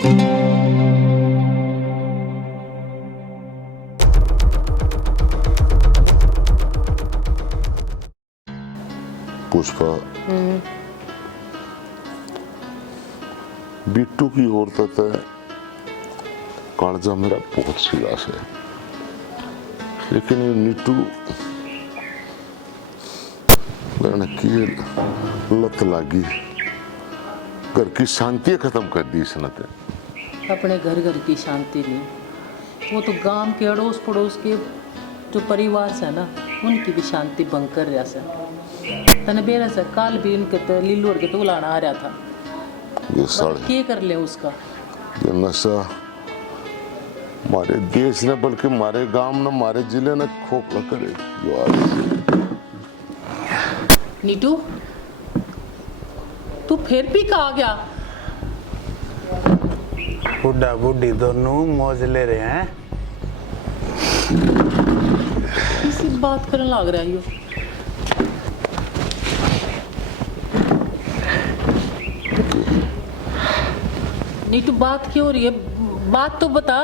पुष्पा, बिट्टू की औरत है, कालजा मेरा बहुत सीरियस है, लेकिन ये नीटू मैंने की लत लागी, घर की शांति खत्म कर दी इसने। अपने घर घर की शांति नहीं, वो तो गांव के अड़ोस पड़ोस के जो परिवार से ना, उनकी भी शांति भंग कर रहा से। तने बेरा से काल भी इनके तो लीलू के तो बुलाना आ रहा था। ये साढ़े क्या कर ले उसका? ये नशा हमारे देश ने, बल्कि हमारे गांव ने, हमारे जिले ने खोखला करे। नीटू, तू फिर भी कहा गया? बुढ़ा बुढ़ी दोनों मौज ले रहे हैं। किसी बात करने लग रहा है यो। नीटू, बात क्यों हो रही है? बात तो बता।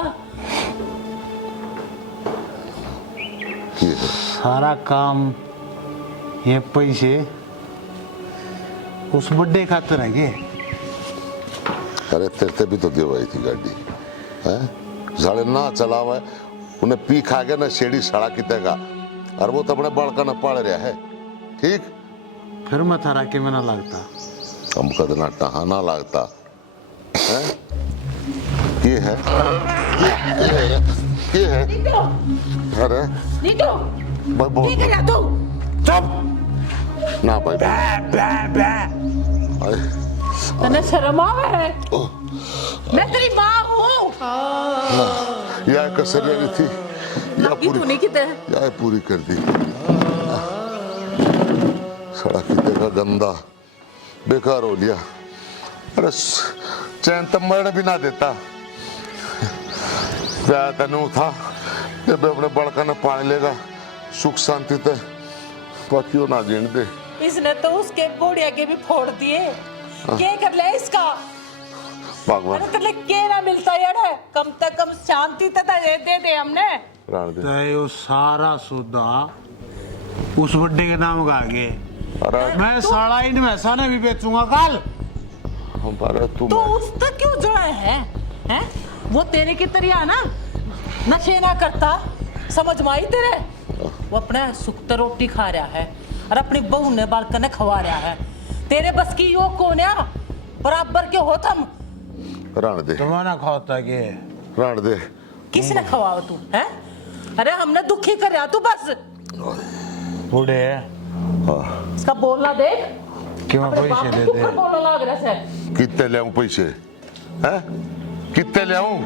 सारा काम ये पैसे उस बुड्ढे खातर है के? अरे तेरे भी तो देवाई थी गाड़ी है, साले ना चला हुआ है, उन्हें पी खा गया ना शेड़ी सड़ा कितेगा, और वो तो अपने बालका न पाल रहा है। ठीक, फिर मैं थारा के में ना लगता, हम कदना टहाना लगता है। ये है अरे नीटू, भाई बोल क्या कर रहा तू? चुप ना भाई, तने शर्म आवे है? मैं तेरी माँ हूँ। यह कसर रही थी, यह पूरी यह पूरी कर दी। सड़ा किते का गंदा बेकार हो लिया। अरे चैन तब मरने भी ना देता, तनु था जब अपने बड़का ने पानी लेगा सुख शांति थे, बाकी वो ना जीने दे। इसने तो उसके बुढ़िया के भी फोड़ दिए। क्या कर ले इसका? भगवान तेरे के ना मिलता यार, कम से कम शांति तो दे हमने। तो सारा सौदा उस बुड्ढे के नाम का आगे मैं साड़ा इन मैसा ने भी बेचूंगा कल। तो उस तक क्यों जुड़ा है? हैं? वो तेरे की तरह ना नशे ना करता, समझ में आई तेरे? वो अपना सुख्त रोटी खा रहा है और अपनी बहू ने बालक ने खवा रहा है। तेरे बस की यो कौन है? बराबर के हो तुम। राण दे, तुम्हारा खाता के राण दे। किसने खवाओ तू? हैं? अरे हमने दुखी कर रहा तू बस। बूढ़े इसका बोलना देख, क्यों पैसे दे दे? बोलने लग रहा है। कितने ले आऊं पैसे? हैं? कितने ले आऊं?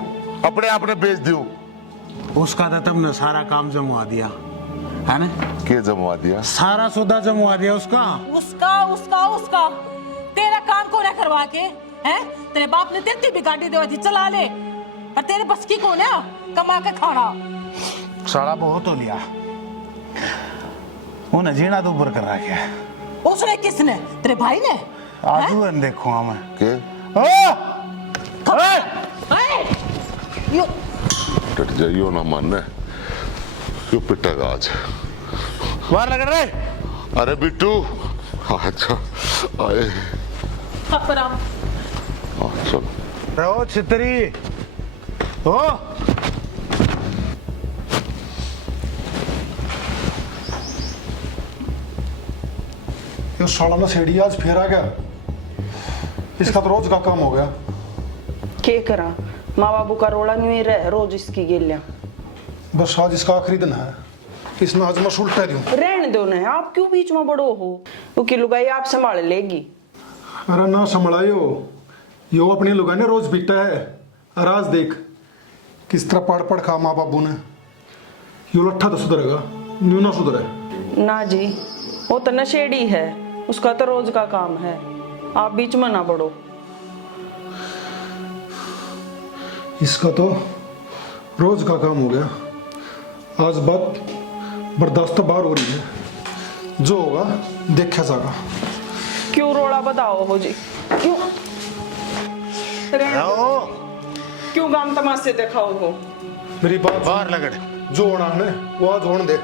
अपने आप ने बेच दियो। उसका तो तुमने सारा काम जमवा दिया है ना? क्या जमवा दिया? सारा सौदा जमवा दिया उसका। उसका उसका उसका तेरा काम कौन है करवा के? हैं? तेरे बाप ने तेरी भी गाड़ी देवा थी, चला ले। और तेरे बस की कौन है कमा के खाना? सारा बहुत हो लिया, उन्हें जीना तो ऊपर कर रखा है। उसने किसने? तेरे भाई ने? आजू देखूंगा मैं के यो टट जाइयो ना मानने, क्यों पिटेगा आज? बाहर लग रहे। अरे बिट्टू, अच्छा आए। अपराम चलो रहो छितरी हो। ये साला ना सेड़ी आज फिर आ गया, इसका तो रोज का काम हो गया। के करा माँ बाबू का रोड़ा नहीं रह रोज इसकी गेलियां। बस आज इसका आखिरी दिन है, इसमें आज मैं उल्टा दूं। रहने दो ना, आप क्यों बीच में बड़ो हो? वो की लुगाई आप संभाल लेगी। अरे ना संभलायो, यो अपनी लुगाई ने रोज पीटा है। और आज देख किस तरह पढ़ पढ़ खा माँ बाबू ने। यो लट्ठा तो सुधरेगा, न्यू ना सुधरे। ना जी, वो तो नशेड़ी है, उसका तो रोज का काम है, आप बीच में ना बढ़ो। इसका तो रोज का काम हो गया, आज बात बर्दाश्त बाहर हो रही है, जो होगा देखा जाएगा। क्यों रोड़ा बताओ हो जी, क्यों? क्यों गाम तमाशे दिखाओ हो? मेरी बात बाहर लगड़। जो होना है वो आज होने दे।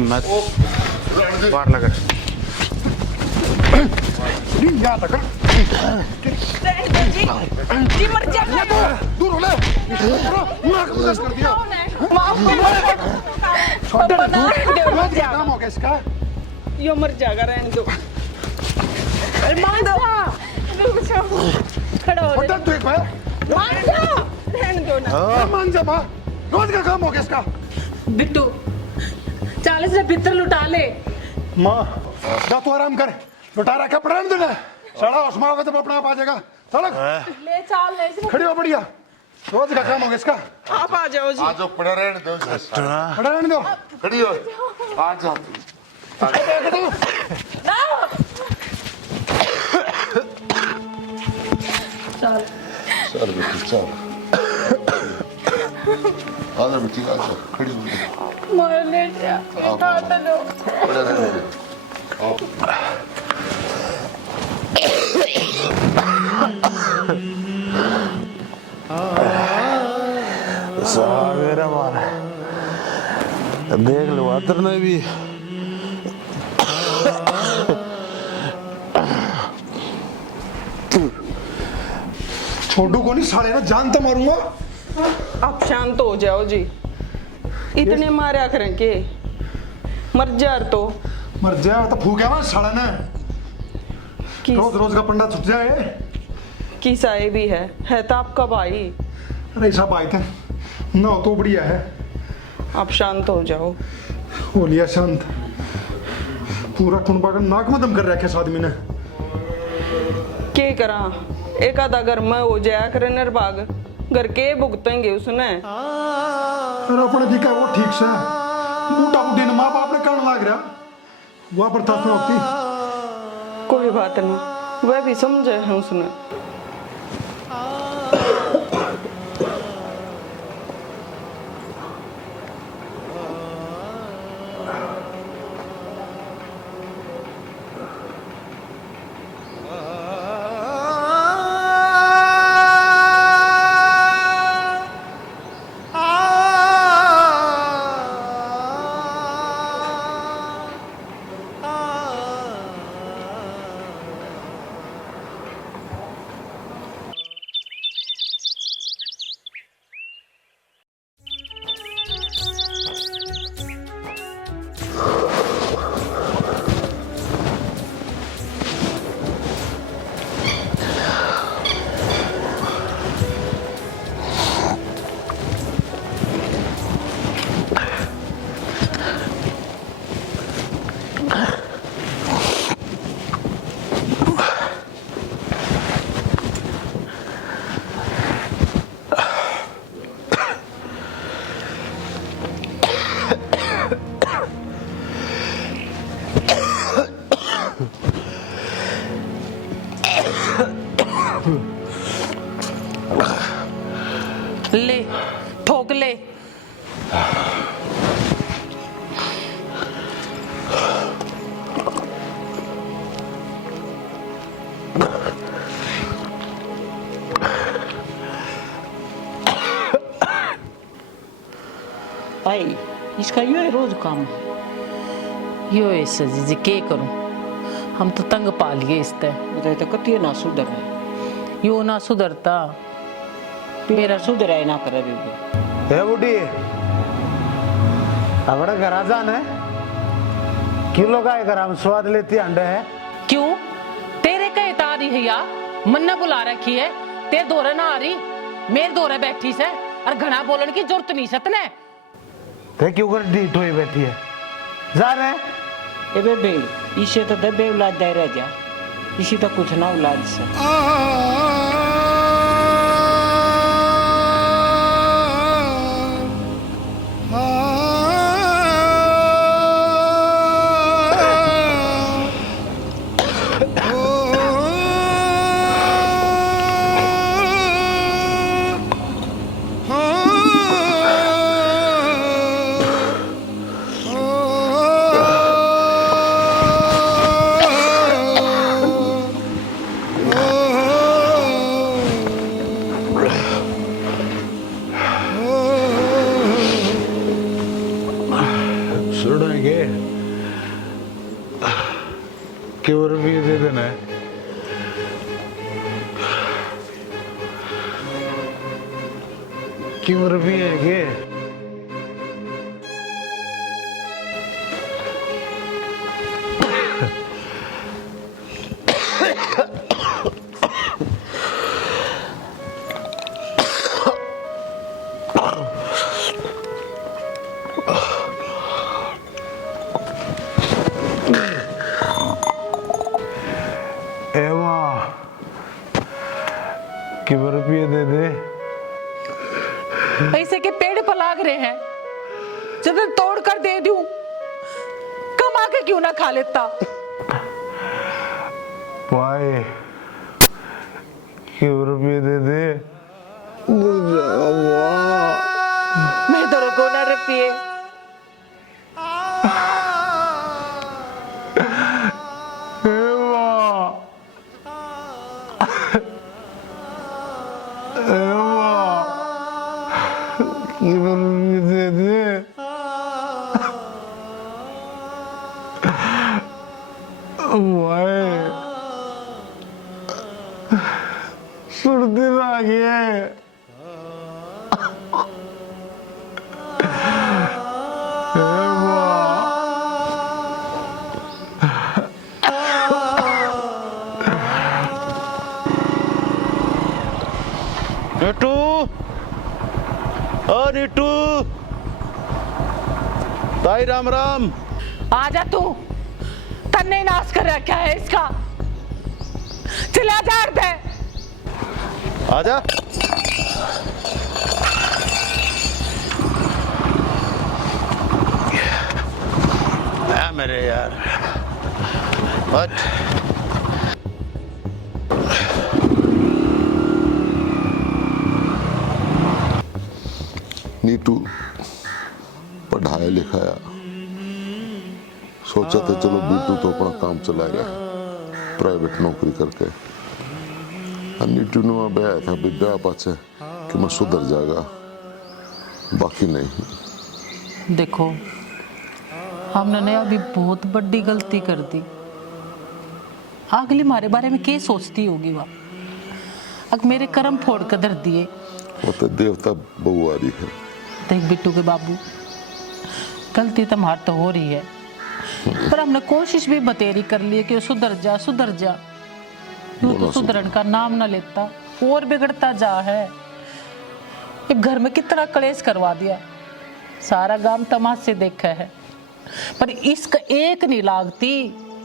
मैं बाहर लगड़। यहाँ तक जी मर जाएगा। दूर हो ले। कर दिया। काम हो गया इसका। यो मर जाएगा, रहने दो। मान दो। खड़ा हो बटन तो एक है। मान दो, रहने दो ना। मान जा माँ। रोज का काम हो गया इसका। बिट्टू 40 से भीतर लुटा ले। माँ जा तू आराम कर। लुटा रखा पड़ा नहीं देना। साला उस्मा होगा जब अपना आप आ जाएगा। चलो ले चाल ले खड़ी हो बढ़िया। रोज का काम हो गया इसका। आप आ जाओ जी। आज जो पड़े रहने दो खड़ा रहने दो। खड़ी हो आ जा चल चल बेटी चल आजा बेटी आजा खड़ी हो मोर ले जा उठा दो। पड़े रहने दो मेरा मारा देख लो अतर ने भी छोटू को नहीं साले ना जान तो मारूंगा। आप शांत हो जाओ जी। इतने मारा करें के मर जा तो मर जाए तो फूक है साले ने। किस रोज रोज का पंडा छुट जाए। किसा ये भी है तो आपका भाई। अरे ऐसा भाई थे ना तो बढ़िया है। आप शांत हो जाओ। हो लिया शांत। पूरा कुनबा का नाक में दम कर रखा है इस आदमी ने। के करा एक आधा घर में हो जाया करे निर्भाग घर के भुगतेंगे उसने। अरे अपने भी क्या वो ठीक से बूटा बूटी ने माँ बाप ने करने लग रहा वह बर्दाश्त में होती। कोई बात नहीं, वह भी समझे है उसने। ले ठोक ले। आई इसका यो है रोज काम। यो ऐसे जी के करूं, हम तो तंग पा लिए इस ते। बताए तो कतिये ना सुधर है। यो ना सुधरता मेरा सुधर है ना करे भी। है बुढ़ी अपने घर आ जाना है किलो का घर हम स्वाद लेती अंडे है। क्यों तेरे कहे तारी है या मन ने बुला रखी है। तेरे दौरे ना आ रही मेरे दौरे बैठी से और घना बोलने की जरूरत नहीं सतने। ते क्यों कर ढीठ हुई बैठी है जा रहे ए बेबे इसे तो दबे औलाद दे रह जा, इसी तो कुछ ना औलाद से। क्यों रुपये दे देना है? क्यों रुपये है के? क्यों रुपये दे दे? पैसे के पेड़ पर लाग रहे हैं, जब मैं तोड़ कर दे दूं, कमा के क्यों ना खा लेता? भाई क्यों रुपये दे दे? मैं तो रुको ना रुपये। सुर्दी आ गया है। नीटू, ओ नीटू, ताई राम राम। आजा तू, तन्ने नाश कर रखा है इसका। चला जा दे। आजा। आ मेरे यार, हट। नीटू पढ़ाया लिखाया, सोचा था चलो बीटू तो अपना काम चलाएगा प्राइवेट नौकरी करके। नीटू ने ब्याह था ब्याह पाचे कि मैं सुधर जाएगा, बाकी नहीं। देखो हमने अभी बहुत बड़ी गलती कर दी। अगली हमारे बारे में क्या सोचती होगी वह? अगर मेरे कर्म फोड़ कर धर दिए। वो तो देवता बहू आ रही है। देख बिट्टू के बाबू, गलती तो हमारी तो हो रही है, पर हमने कोशिश भी बतेरी कर ली कि सुधर जा सुधर जा। यूं तो सुधरन का नाम ना लेता, और बिगड़ता जा है। ये घर में कितना कलेश करवा दिया, सारा गांव तमाशे देखा है, पर इसका एक नहीं लागती।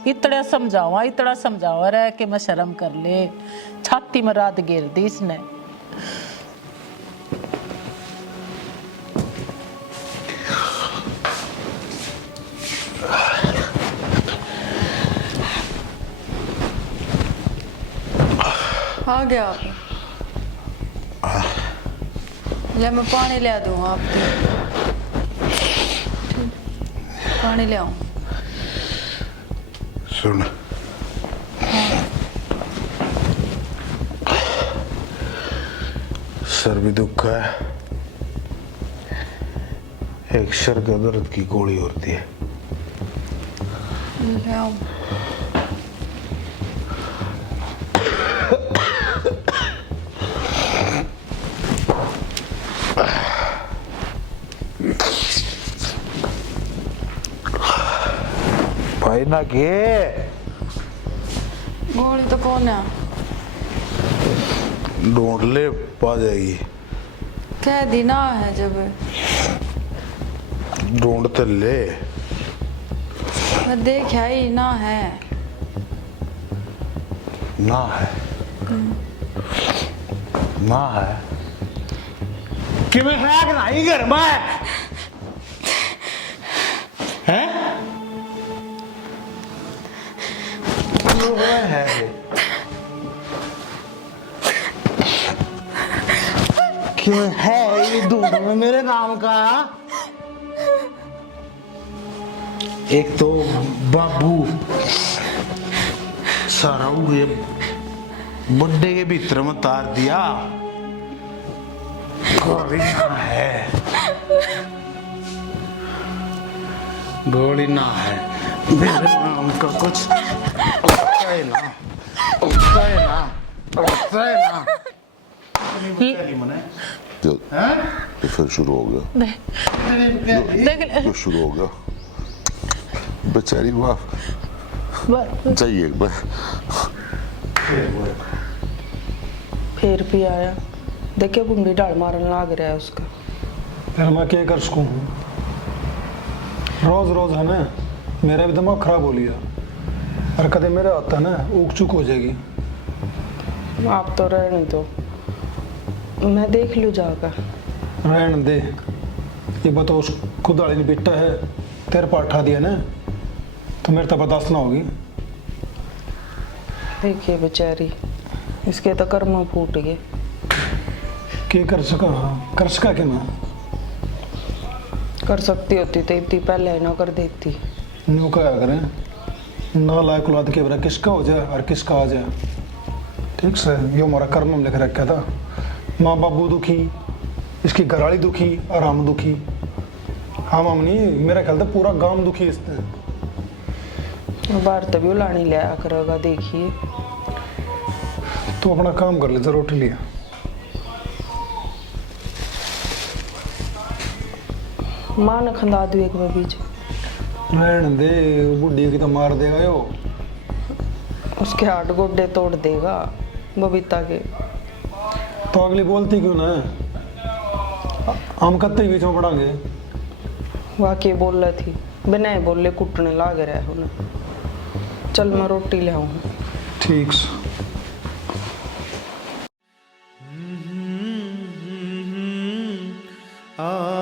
इतना समझावा रहा कि मैं शर्म कर ले, छाती में रात गिर दी इसने। आ गया आप? ले मैं पानी ले दूँ आपको। पानी ले आऊँ? सुन, सर भी दुख है, एक सर के दर्द की गोली होती है। ले आऊँ? भाई ना के गोली तो कौन है? ढूंढ ले, पा जाएगी। कह दी ना है जब। ढूंढते ले। मैं देखा ही ना है। ना है, ना है कि मैं है कि नहीं घर में है? है क्यों है ये ढूंढ में मेरे नाम का? एक तो बाबू सारा ये बुड्ढे के भीतर में तार दिया। गोली ना है, गोली ना है, मेरे नाम का कुछ होता है ना, होता है ना, होता है ना। जो तो फिर शुरू हो गया, जो शुरू हो गया। बेचारी वाह चाहिए एक बार। फिर भी आया, देखे बुंडी डाल मारन लाग रहा है उसका। फिर मैं क्या कर सकूँ? रोज रोज है ना, मेरा भी दिमाग खराब हो लिया, और कदे मेरा होता ना ऊक चुक हो जाएगी। आप तो रहने दो, मैं देख लूँ जाकर। रहने दे, ये बताओ उस खुद वाली ने बेटा है तेरे पर उठा दिया ना, तो मेरे तो बर्दाश्त ना होगी। देखिए बेचारी, इसके तो कर्म फूट गए। क्या कर सका? कर सका कि ना? कर सकती होती तो इतनी पहले ना कर देती। न्यू क्या करें, ना लायक औलाद के बरा किसका हो जाए और किसका आ जाए। ठीक से ये हमारा कर्म में लिख रखा था। माँ बाबू दुखी, इसकी घरवाली दुखी और हम दुखी। हम नहीं, मेरा ख्याल था पूरा गांव दुखी इससे। बाहर तभी उलानी लिया करेगा, देखिए। तो अपना काम कर ले, जरूर रोटी लिया। माँ ने खंदा दू एक बार बीच। रहने दे, बुढ़ी की तो मार देगा यो। उसके हाथ गोड्डे तोड़ देगा बबीता के। तो अगली बोलती क्यों ना? हम कत्ते बीच में पड़ांगे। वाकई बोल रही थी, बिना ही बोले कुटने लाग रहा है उन्हें। चल मैं रोटी ले आऊँ। ठीक से। आ